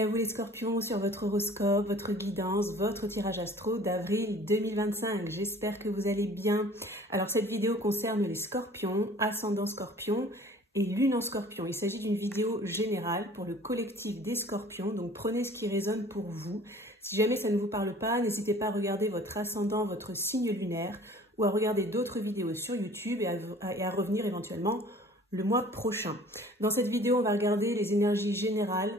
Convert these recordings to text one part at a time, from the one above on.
bienvenue à vous les scorpions sur votre horoscope, votre guidance, votre tirage astro d'avril 2025. J'espère que vous allez bien. Alors cette vidéo concerne les scorpions, ascendant scorpion et lune en scorpion. Il s'agit d'une vidéo générale pour le collectif des scorpions, donc prenez ce qui résonne pour vous. Si jamais ça ne vous parle pas, n'hésitez pas à regarder votre ascendant, votre signe lunaire ou à regarder d'autres vidéos sur YouTube et à revenir éventuellement le mois prochain. Dans cette vidéo, on va regarder les énergies générales,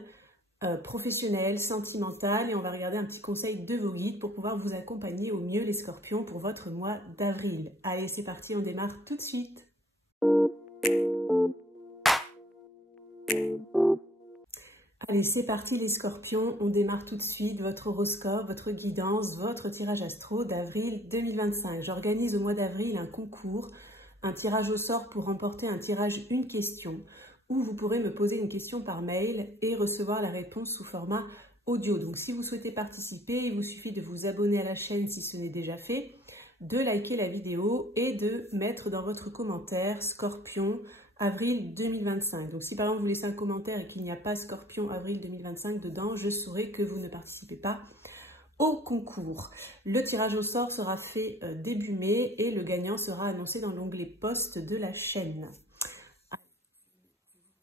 professionnelles, sentimentales, et on va regarder un petit conseil de vos guides pour pouvoir vous accompagner au mieux les scorpions pour votre mois d'avril. Allez, c'est parti, on démarre tout de suite. Allez, c'est parti les scorpions, on démarre tout de suite votre horoscope, votre guidance, votre tirage astro d'avril 2025. J'organise au mois d'avril un concours, un tirage au sort pour remporter un tirage une question, où vous pourrez me poser une question par mail et recevoir la réponse sous format audio. Donc si vous souhaitez participer, il vous suffit de vous abonner à la chaîne si ce n'est déjà fait, de liker la vidéo et de mettre dans votre commentaire Scorpion avril 2025. Donc si par exemple vous laissez un commentaire et qu'il n'y a pas Scorpion avril 2025 dedans, je saurai que vous ne participez pas au concours. Le tirage au sort sera fait début mai et le gagnant sera annoncé dans l'onglet post de la chaîne.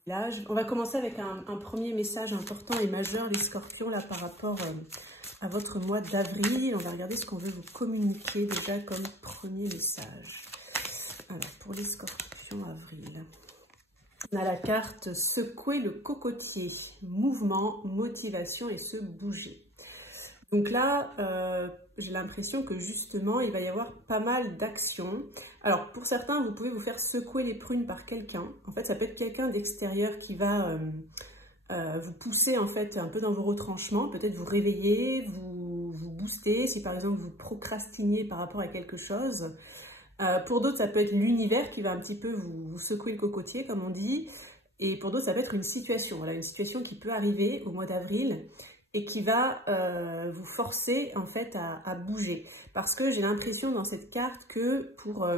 Là, on va commencer avec un premier message important et majeur, les scorpions, là, par rapport à votre mois d'avril. On va regarder ce qu'on veut vous communiquer déjà comme premier message. Alors, pour les scorpions avril, on a la carte secouer le cocotier, mouvement, motivation et se bouger. Donc là, j'ai l'impression que justement, il va y avoir pas mal d'actions. Alors, pour certains, vous pouvez vous faire secouer les prunes par quelqu'un. En fait, ça peut être quelqu'un d'extérieur qui va vous pousser en fait un peu dans vos retranchements, peut-être vous réveiller, vous booster, si par exemple vous procrastinez par rapport à quelque chose. Pour d'autres, ça peut être l'univers qui va un petit peu vous secouer le cocotier, comme on dit. Et pour d'autres, ça peut être une situation. Voilà, une situation qui peut arriver au mois d'avril et qui va vous forcer en fait à bouger. Parce que j'ai l'impression dans cette carte que pour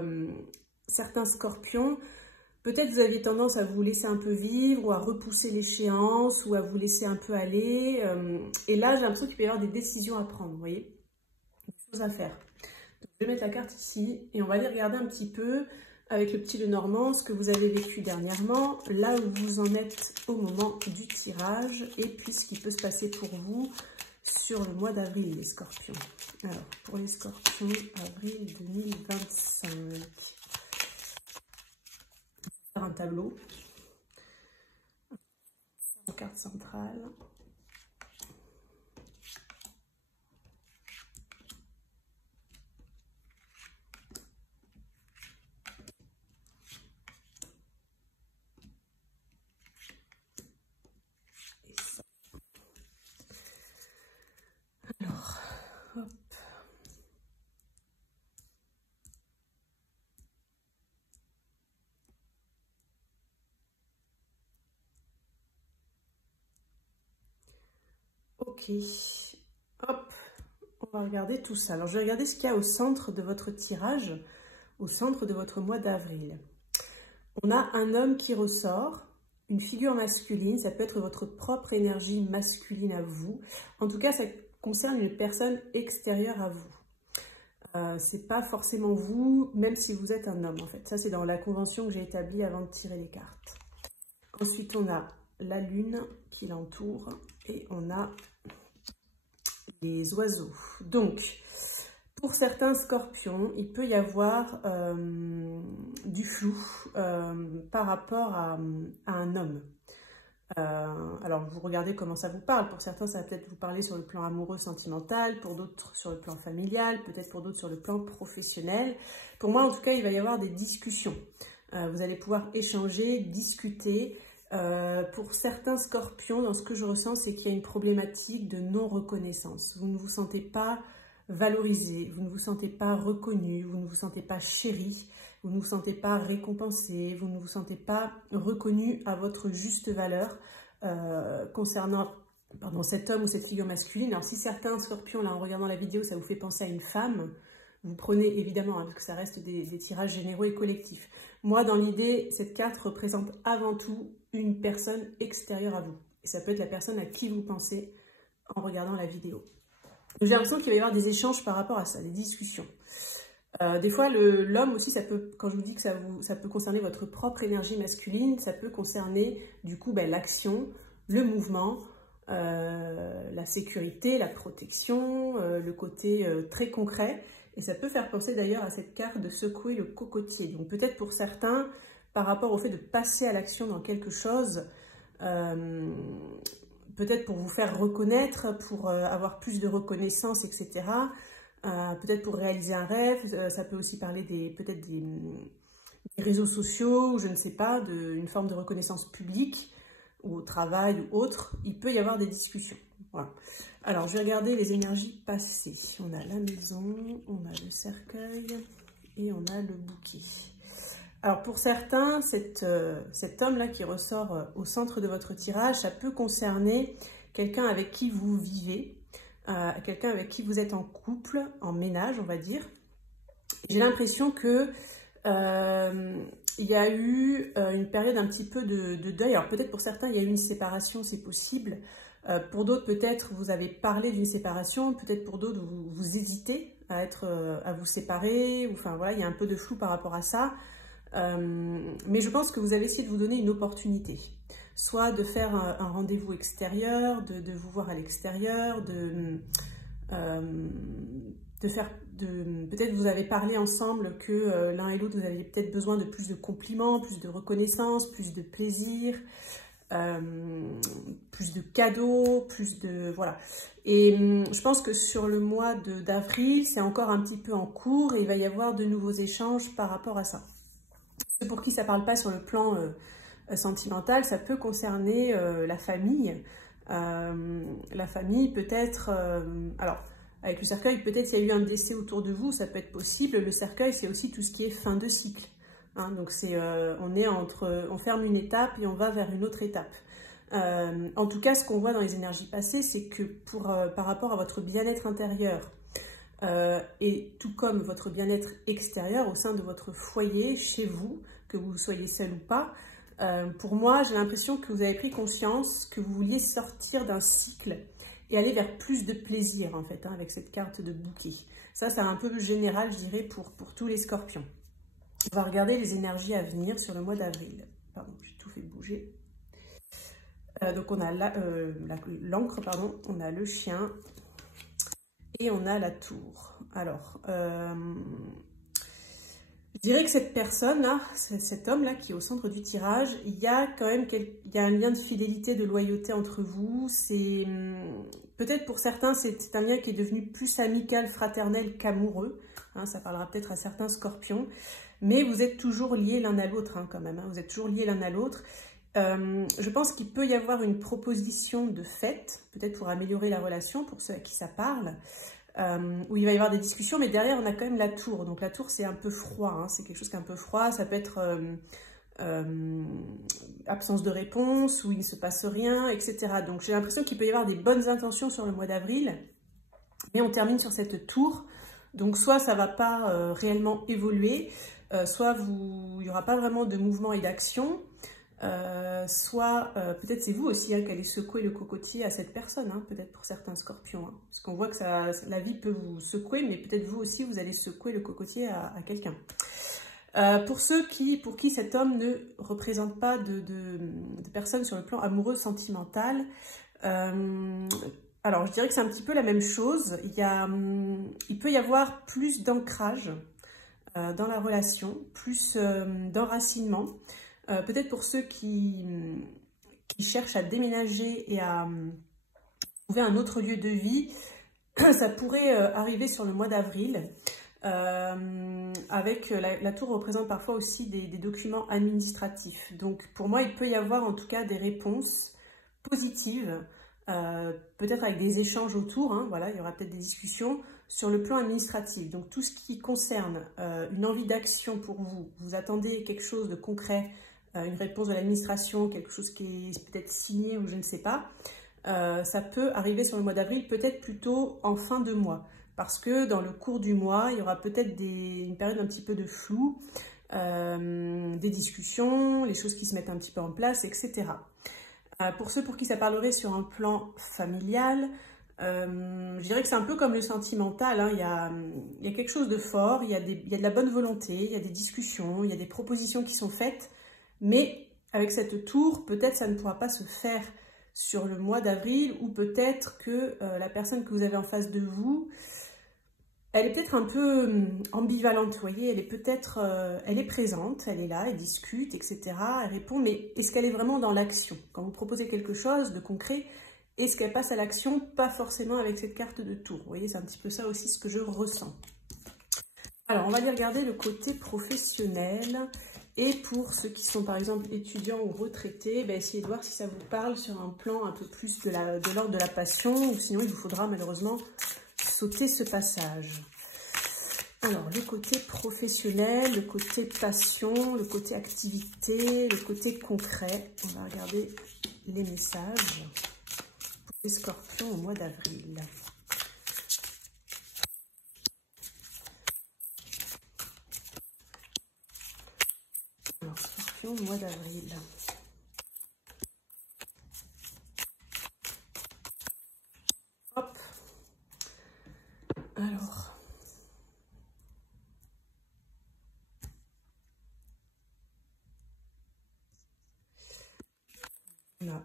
certains scorpions, peut-être vous aviez tendance à vous laisser un peu vivre ou à repousser l'échéance ou à vous laisser un peu aller. Et là, j'ai l'impression qu'il peut y avoir des décisions à prendre, vous voyez, des choses à faire. Donc, je vais mettre la carte ici et on va aller regarder un petit peu avec le petit Lenormand, ce que vous avez vécu dernièrement, là où vous en êtes au moment du tirage, et puis ce qui peut se passer pour vous sur le mois d'avril, les scorpions. Alors, pour les scorpions, avril 2025. Je vais faire un tableau. En carte centrale. Alors, hop. Ok, hop, on va regarder tout ça. Alors, je vais regarder ce qu'il y a au centre de votre tirage, au centre de votre mois d'avril. On a un homme qui ressort, une figure masculine, ça peut être votre propre énergie masculine à vous. En tout cas, ça concerne une personne extérieure à vous. C'est pas forcément vous, même si vous êtes un homme en fait. Ça, c'est dans la convention que j'ai établie avant de tirer les cartes. Ensuite, on a la lune qui l'entoure et on a les oiseaux. Donc, pour certains scorpions, il peut y avoir du flou par rapport à un homme. Alors, vous regardez comment ça vous parle. Pour certains, ça va peut-être vous parler sur le plan amoureux, sentimental. Pour d'autres, sur le plan familial. Peut-être pour d'autres, sur le plan professionnel. Pour moi, en tout cas, il va y avoir des discussions. Vous allez pouvoir échanger, discuter. Pour certains scorpions, dans ce que je ressens, c'est qu'il y a une problématique de non-reconnaissance. Vous ne vous sentez pas valorisé, vous ne vous sentez pas reconnu, vous ne vous sentez pas chéri, vous ne vous sentez pas récompensé, vous ne vous sentez pas reconnu à votre juste valeur concernant cet homme ou cette figure masculine. Alors si certains scorpions, là en regardant la vidéo, ça vous fait penser à une femme, vous prenez évidemment, hein, parce que ça reste des tirages généraux et collectifs. Moi, dans l'idée, cette carte représente avant tout une personne extérieure à vous. Et ça peut être la personne à qui vous pensez en regardant la vidéo. J'ai l'impression qu'il va y avoir des échanges par rapport à ça, des discussions. Des fois, l'homme aussi, ça peut, quand je vous dis que ça peut concerner votre propre énergie masculine, ça peut concerner du coup l'action, le mouvement, la sécurité, la protection, le côté très concret. Et ça peut faire penser d'ailleurs à cette carte de secouer le cocotier. Donc peut-être pour certains, par rapport au fait de passer à l'action dans quelque chose, peut-être pour vous faire reconnaître, pour avoir plus de reconnaissance, etc. Peut-être pour réaliser un rêve, ça peut aussi parler peut-être des réseaux sociaux, ou je ne sais pas, une forme de reconnaissance publique, ou au travail ou autre. Il peut y avoir des discussions. Voilà. Alors, je vais regarder les énergies passées. On a la maison, on a le cercueil et on a le bouquet. Alors, pour certains, cet homme-là qui ressort au centre de votre tirage, ça peut concerner quelqu'un avec qui vous vivez, quelqu'un avec qui vous êtes en couple, en ménage, on va dire. J'ai l'impression que il y a eu une période un petit peu de deuil. Alors peut-être pour certains, il y a eu une séparation, c'est possible. Pour d'autres, peut-être vous avez parlé d'une séparation. Peut-être pour d'autres, vous hésitez à vous séparer. Enfin voilà, il y a un peu de flou par rapport à ça. Mais je pense que vous avez essayé de vous donner une opportunité. Soit de faire un rendez-vous extérieur, de vous voir à l'extérieur, peut-être vous avez parlé ensemble que l'un et l'autre, vous aviez peut-être besoin de plus de compliments, plus de reconnaissance, plus de plaisir, plus de cadeaux, plus de... Voilà. Et je pense que sur le mois d'avril, c'est encore un petit peu en cours et il va y avoir de nouveaux échanges par rapport à ça. Ceux pour qui ça ne parle pas sur le plan sentimental, ça peut concerner la famille. La famille peut-être... alors, avec le cercueil, peut-être il y a eu un décès autour de vous, ça peut être possible. Le cercueil, c'est aussi tout ce qui est fin de cycle. Hein, donc, on ferme une étape et on va vers une autre étape. En tout cas, ce qu'on voit dans les énergies passées, c'est que par rapport à votre bien-être intérieur, et tout comme votre bien-être extérieur au sein de votre foyer, chez vous, que vous soyez seul ou pas, pour moi, j'ai l'impression que vous avez pris conscience que vous vouliez sortir d'un cycle et aller vers plus de plaisir, en fait, hein, avec cette carte de bouquet. Ça, c'est un peu général, je dirais, pour tous les scorpions. On va regarder les énergies à venir sur le mois d'avril. Pardon, j'ai tout fait bouger. Donc, on a l'encre, pardon, on a le chien et on a la tour. Alors, je dirais que cette personne-là, cet homme-là qui est au centre du tirage, il y a quand même un lien de fidélité, de loyauté entre vous. C'est peut-être pour certains, c'est un lien qui est devenu plus amical, fraternel qu'amoureux. Hein, ça parlera peut-être à certains scorpions. Mais vous êtes toujours liés l'un à l'autre, hein, quand même. Hein, vous êtes toujours liés l'un à l'autre. Je pense qu'il peut y avoir une proposition de fête, peut-être pour améliorer la relation, pour ceux à qui ça parle. Où il va y avoir des discussions, mais derrière on a quand même la tour. Donc la tour, c'est un peu froid, hein, c'est quelque chose qui est un peu froid. Ça peut être absence de réponse, où il ne se passe rien, etc. Donc j'ai l'impression qu'il peut y avoir des bonnes intentions sur le mois d'avril, mais on termine sur cette tour. Donc soit ça ne va pas réellement évoluer, soit il n'y aura pas vraiment de mouvement et d'action, soit peut-être c'est vous aussi hein, qui allez secouer le cocotier à cette personne, hein, peut-être pour certains scorpions. Hein, parce qu'on voit que la vie peut vous secouer, mais peut-être vous aussi, vous allez secouer le cocotier à quelqu'un. Pour ceux pour qui cet homme ne représente pas de personnes sur le plan amoureux, sentimental, alors je dirais que c'est un petit peu la même chose. Il peut y avoir plus d'ancrage dans la relation, plus d'enracinement. Peut-être pour ceux qui cherchent à déménager et à trouver un autre lieu de vie, ça pourrait arriver sur le mois d'avril. Avec la tour représente parfois aussi des documents administratifs. Donc pour moi, il peut y avoir en tout cas des réponses positives, peut-être avec des échanges autour, hein, voilà, il y aura peut-être des discussions sur le plan administratif. Donc tout ce qui concerne une envie d'action pour vous, vous attendez quelque chose de concret, une réponse de l'administration, quelque chose qui est peut-être signé ou je ne sais pas, ça peut arriver sur le mois d'avril, peut-être plutôt en fin de mois. Parce que dans le cours du mois, il y aura peut-être une période un petit peu de flou, des discussions, les choses qui se mettent un petit peu en place, etc. Pour ceux pour qui ça parlerait sur un plan familial, je dirais que c'est un peu comme le sentimental, hein. Il y a quelque chose de fort, il y a de la bonne volonté, il y a des discussions, il y a des propositions qui sont faites, mais avec cette tour, peut-être ça ne pourra pas se faire sur le mois d'avril, ou peut-être que la personne que vous avez en face de vous, elle est peut-être un peu ambivalente, vous voyez, elle est peut-être, elle est présente, elle est là, elle discute, etc., elle répond, mais est-ce qu'elle est vraiment dans l'action? Quand vous proposez quelque chose de concret, est-ce qu'elle passe à l'action? Pas forcément avec cette carte de tour, vous voyez, c'est un petit peu ça aussi ce que je ressens. Alors, on va aller regarder le côté professionnel. Et pour ceux qui sont par exemple étudiants ou retraités, essayez de voir si ça vous parle sur un plan un peu plus de l'ordre de la passion, ou sinon il vous faudra malheureusement sauter ce passage. Alors, le côté professionnel, le côté passion, le côté activité, le côté concret. On va regarder les messages pour les scorpions au mois d'avril. Alors, scorpion au mois d'avril. Hop. Alors. Là.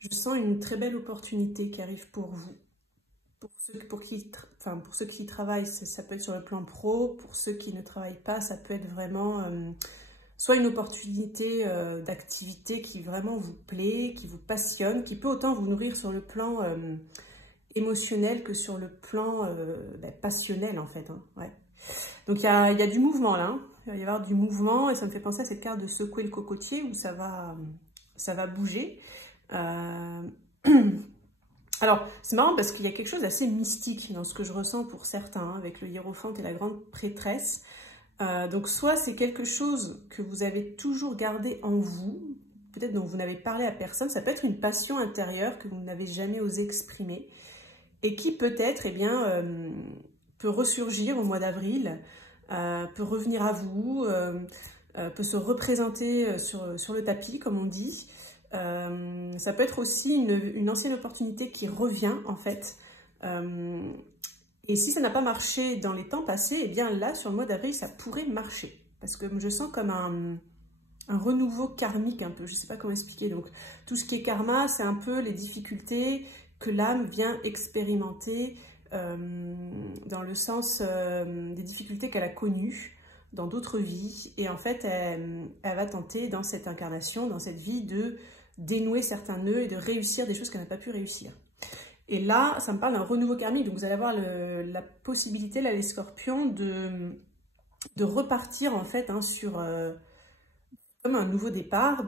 Je sens une très belle opportunité qui arrive pour vous. Pour ceux qui travaillent, ça peut être sur le plan pro. Pour ceux qui ne travaillent pas, ça peut être vraiment soit une opportunité d'activité qui vraiment vous plaît, qui vous passionne, qui peut autant vous nourrir sur le plan émotionnel que sur le plan passionnel en fait. Hein, ouais. Donc il y a du mouvement là, hein. Il va y avoir du mouvement et ça me fait penser à cette carte de secouer le cocotier où ça va bouger. Alors, c'est marrant parce qu'il y a quelque chose d'assez mystique dans ce que je ressens pour certains, hein, avec le hiérophante et la grande prêtresse. Donc, soit c'est quelque chose que vous avez toujours gardé en vous, peut-être dont vous n'avez parlé à personne, ça peut être une passion intérieure que vous n'avez jamais osé exprimer, et qui peut-être, peut ressurgir au mois d'avril, peut revenir à vous, peut se représenter sur le tapis, comme on dit. Ça peut être aussi une ancienne opportunité qui revient en fait. Et si ça n'a pas marché dans les temps passés, eh bien là sur le mois d'avril ça pourrait marcher. Parce que je sens comme un renouveau karmique un peu, je ne sais pas comment expliquer. Donc tout ce qui est karma, c'est un peu les difficultés que l'âme vient expérimenter dans le sens des difficultés qu'elle a connues dans d'autres vies. Et en fait, elle va tenter dans cette incarnation, dans cette vie, de dénouer certains nœuds et de réussir des choses qu'elle n'a pas pu réussir. Et là, ça me parle d'un renouveau karmique. Donc vous allez avoir la possibilité, là, les scorpions, de repartir en fait hein, sur comme un nouveau départ.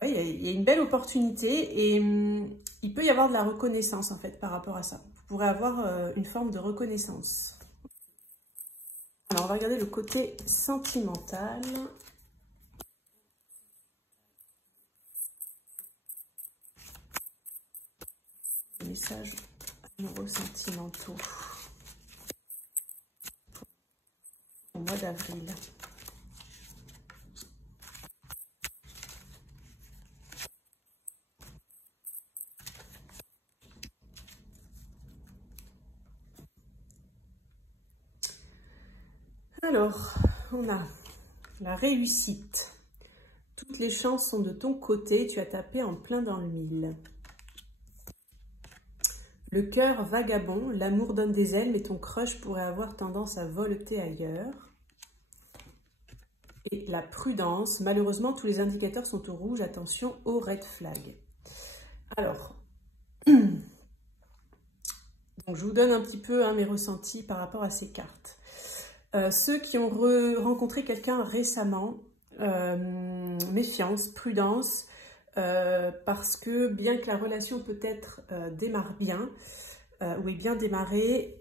Ouais, il y a une belle opportunité et il peut y avoir de la reconnaissance en fait par rapport à ça. Vous pourrez avoir une forme de reconnaissance. Alors on va regarder le côté sentimental. Messages amoureux sentimentaux au mois d'avril. Alors, on a la réussite. Toutes les chances sont de ton côté, tu as tapé en plein dans le mille. Le cœur vagabond, l'amour donne des ailes, mais ton crush pourrait avoir tendance à voleter ailleurs. Et la prudence, malheureusement, tous les indicateurs sont au rouge, attention au red flag. Alors, donc je vous donne un petit peu hein, mes ressentis par rapport à ces cartes. Ceux qui ont rencontré quelqu'un récemment, méfiance, prudence, parce que bien que la relation peut-être démarre bien, ou est bien démarrée,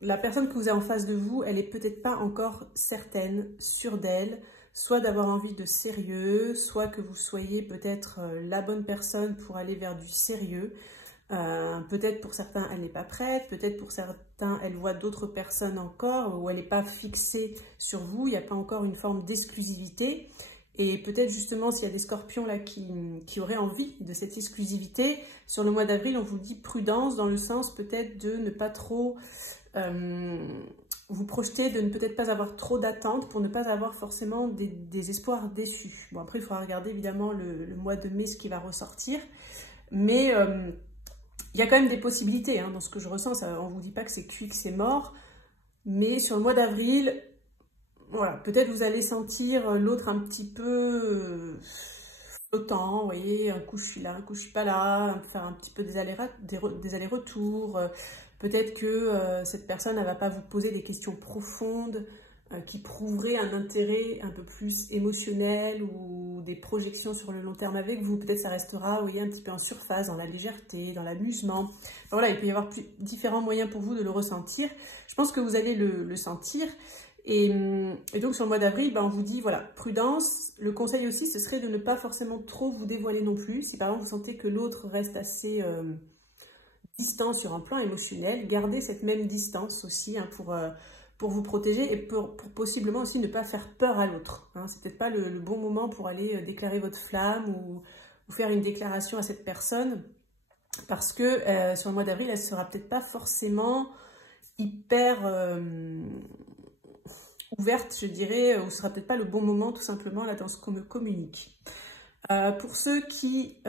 la personne que vous avez en face de vous, elle n'est peut-être pas encore certaine, sûre d'elle, soit d'avoir envie de sérieux, soit que vous soyez peut-être la bonne personne pour aller vers du sérieux. Peut-être pour certains, elle n'est pas prête, peut-être pour certains, elle voit d'autres personnes encore, ou elle n'est pas fixée sur vous, il n'y a pas encore une forme d'exclusivité. Et peut-être justement, s'il y a des scorpions là qui auraient envie de cette exclusivité, sur le mois d'avril, on vous dit prudence dans le sens peut-être de ne pas trop vous projeter, de ne peut-être pas avoir trop d'attentes pour ne pas avoir forcément des espoirs déçus. Bon, après, il faudra regarder évidemment le mois de mai, ce qui va ressortir. Mais il y a quand même des possibilités hein, dans ce que je ressens. Ça, on ne vous dit pas que c'est cuit, que c'est mort. Mais sur le mois d'avril, voilà, peut-être vous allez sentir l'autre un petit peu flottant. Vous voyez, un coup je suis là, un coup je suis pas là. Faire un petit peu des allers-retours. Peut-être que cette personne ne va pas vous poser des questions profondes qui prouveraient un intérêt un peu plus émotionnel ou des projections sur le long terme avec vous. Peut-être ça restera, vous voyez, un petit peu en surface, dans la légèreté, dans l'amusement. Enfin, voilà, il peut y avoir différents moyens pour vous de le ressentir. Je pense que vous allez le sentir. Et donc sur le mois d'avril, ben, on vous dit, voilà, prudence. Le conseil aussi, ce serait de ne pas forcément trop vous dévoiler non plus. Si par exemple vous sentez que l'autre reste assez distant sur un plan émotionnel, gardez cette même distance aussi hein, pour vous protéger et pour possiblement aussi ne pas faire peur à l'autre. Hein. C'est peut-être pas le bon moment pour aller déclarer votre flamme ou faire une déclaration à cette personne parce que sur le mois d'avril, elle sera peut-être pas forcément hyper ouverte, je dirais, ou ce sera peut-être pas le bon moment tout simplement là dans ce qu'on me communique. Pour ceux qui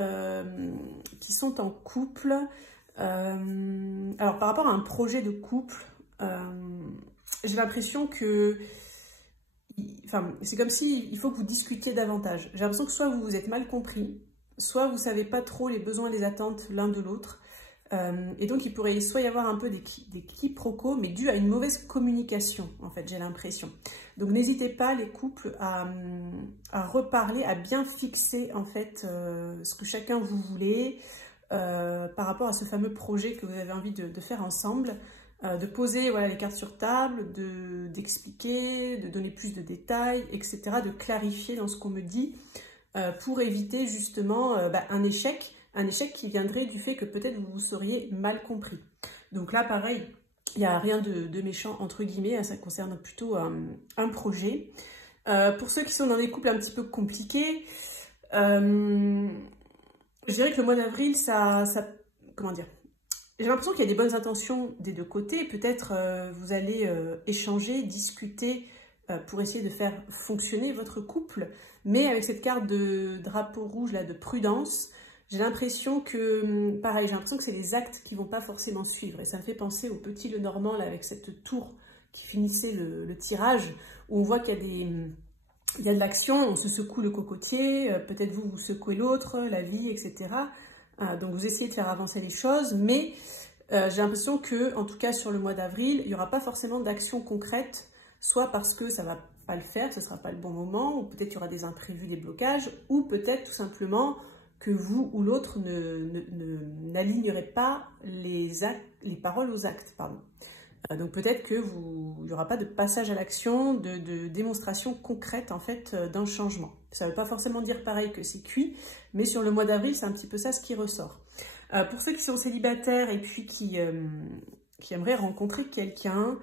sont en couple, alors par rapport à un projet de couple, j'ai l'impression que, enfin, c'est comme si il faut que vous discutiez davantage. J'ai l'impression que soit vous vous êtes mal compris, soit vous ne savez pas trop les besoins et les attentes l'un de l'autre. Et donc, il pourrait soit y avoir un peu des quiproquos, mais dû à une mauvaise communication, en fait, j'ai l'impression. Donc, n'hésitez pas, les couples, à reparler, à bien fixer, en fait, ce que chacun vous voulez par rapport à ce fameux projet que vous avez envie de faire ensemble. De poser voilà, les cartes sur table, d'expliquer, de donner plus de détails, etc., de clarifier dans ce qu'on me dit pour éviter justement un échec qui viendrait du fait que peut-être vous vous seriez mal compris. Donc là, pareil, il n'y a rien de méchant, entre guillemets, hein, ça concerne plutôt un projet. Pour ceux qui sont dans des couples un petit peu compliqués, je dirais que le mois d'avril, comment dire, j'ai l'impression qu'il y a des bonnes intentions des deux côtés. Peut-être vous allez échanger, discuter pour essayer de faire fonctionner votre couple. Mais avec cette carte de drapeau rouge, là, de prudence, j'ai l'impression que, pareil, j'ai l'impression que c'est les actes qui ne vont pas forcément suivre. Et ça me fait penser au petit Lenormand, là, avec cette tour qui finissait le tirage, où on voit qu'il y a de l'action, on se secoue le cocotier, peut-être vous secouez l'autre, la vie, etc. Donc vous essayez de faire avancer les choses, mais j'ai l'impression que, en tout cas sur le mois d'avril, il n'y aura pas forcément d'action concrète, soit parce que ça ne va pas le faire, ce ne sera pas le bon moment, ou peut-être il y aura des imprévus, des blocages, ou peut-être tout simplement que vous ou l'autre n'alignerez pas les paroles aux actes. Pardon. Donc peut-être qu'il n'y aura pas de passage à l'action, de démonstration concrète en fait d'un changement. Ça ne veut pas forcément dire pareil que c'est cuit, mais sur le mois d'avril, c'est un petit peu ça ce qui ressort. Pour ceux qui sont célibataires et puis qui aimeraient rencontrer quelqu'un,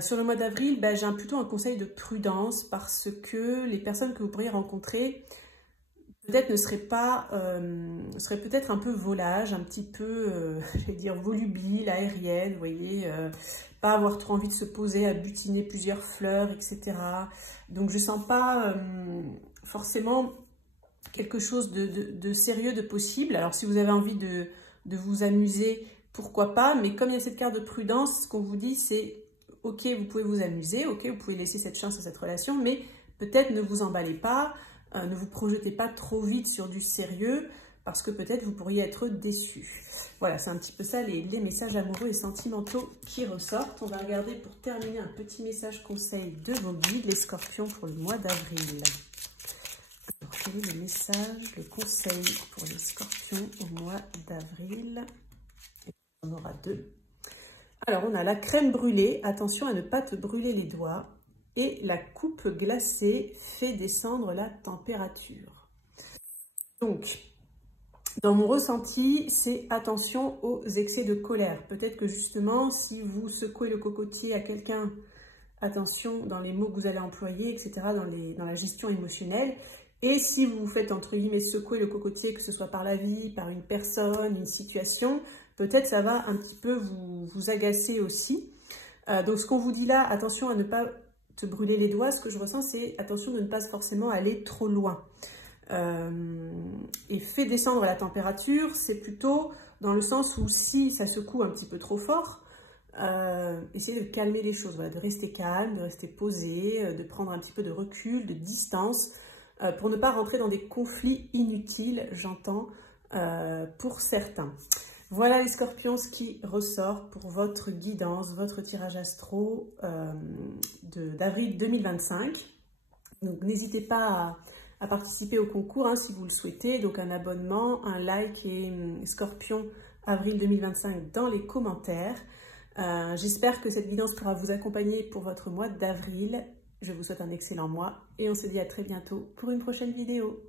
sur le mois d'avril, j'ai plutôt un conseil de prudence parce que les personnes que vous pourriez rencontrer peut-être seraient peut-être un peu volages, un petit peu, j'allais dire, volubiles, aériennes, vous voyez, pas avoir trop envie de se poser à butiner plusieurs fleurs, etc. Donc je sens pas forcément quelque chose de sérieux, de possible. Alors si vous avez envie de vous amuser, pourquoi pas, mais comme il y a cette carte de prudence, ce qu'on vous dit c'est ok, vous pouvez vous amuser, ok, vous pouvez laisser cette chance à cette relation, mais peut-être ne vous emballez pas, ne vous projetez pas trop vite sur du sérieux, parce que peut-être vous pourriez être déçu. Voilà, c'est un petit peu ça les messages amoureux et sentimentaux qui ressortent. On va regarder pour terminer un petit message conseil de vos guides, les scorpions, pour le mois d'avril. Alors, quel est le message, le conseil pour les scorpions au mois d'avril? On aura deux. Alors, on a la crème brûlée. Attention à ne pas te brûler les doigts. et la coupe glacée fait descendre la température. Donc, dans mon ressenti, c'est attention aux excès de colère. Peut-être que justement, si vous secouez le cocotier à quelqu'un, attention dans les mots que vous allez employer, etc., dans la gestion émotionnelle. Et si vous vous faites, entre guillemets, secouer le cocotier, que ce soit par la vie, par une personne, une situation, peut-être ça va un petit peu vous agacer aussi. Donc ce qu'on vous dit là, attention à ne pas te brûler les doigts. Ce que je ressens, c'est attention de ne pas forcément aller trop loin. Et fait descendre la température, c'est plutôt dans le sens où si ça secoue un petit peu trop fort, essayez de calmer les choses, voilà, de rester calme, de rester posé, de prendre un petit peu de recul, de distance, pour ne pas rentrer dans des conflits inutiles, j'entends, pour certains. Voilà les scorpions, ce qui ressort pour votre guidance, votre tirage astro d'avril 2025. Donc n'hésitez pas à participer au concours hein, si vous le souhaitez. Donc un abonnement, un like et scorpion avril 2025 dans les commentaires. J'espère que cette guidance pourra vous accompagner pour votre mois d'avril. Je vous souhaite un excellent mois et on se dit à très bientôt pour une prochaine vidéo.